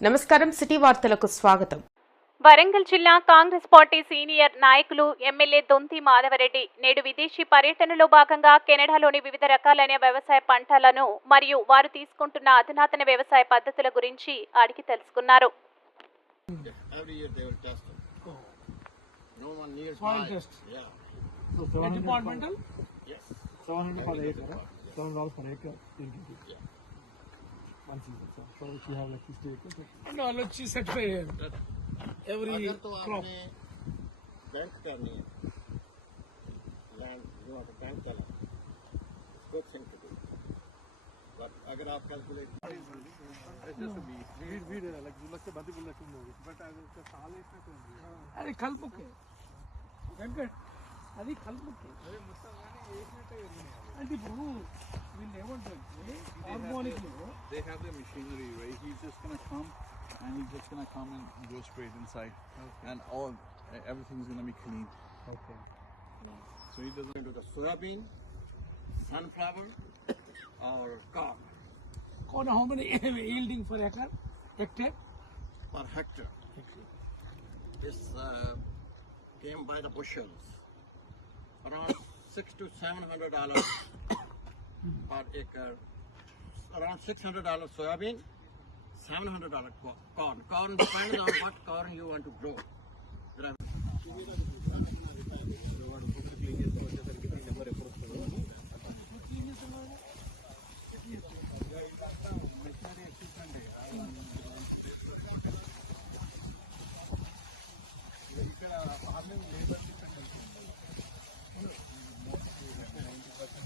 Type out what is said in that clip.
నమస్కారం సిటీ వార్తలకు స్వాగతం. వరంగల్ జిల్లా కాంగ్రెస్ పార్టీ సీనియర్ నాయకులు ఎమ్మెల్యే దొంతి మాధవరెడ్డి నేడు విదేశీ పర్యటనలో భాగంగా కెనడాలోని వివిధ రకాలైన వ్యవసాయ పంటలను మరియు వారు తీసుకుంటున్న అధునాతన వ్యవసాయ పద్ధతుల గురించి అడిగి తెలుసుకున్నారు. So which you have like 60 acres? तो आपने बैंक करनी है लैंड यू नो बैंक का good thing to do but अगर आप कैलकुलेट भीड़ भीड़ है लाइक जुलक बातें बोलना शुरू होगी बट अगर साल इसमें अरे खल बुक है। वेंकट అది కలుపుకే అంటే ఇప్పుడు వీళ్ళు ఏమంటారంటే organic they have the machinery, right? He's just gonna come and he's just gonna come and go straight inside, and all everything's gonna be clean. Okay So he doesn't. into the soybean, sunflower, or corn cone how many yielding for acre hectare per hectare. This uh, came by the bushels, around six to seven hundred dollars per acre. Around six hundred dollars soybean, seven hundred dollar corn. Corn depends on what corn you want to grow.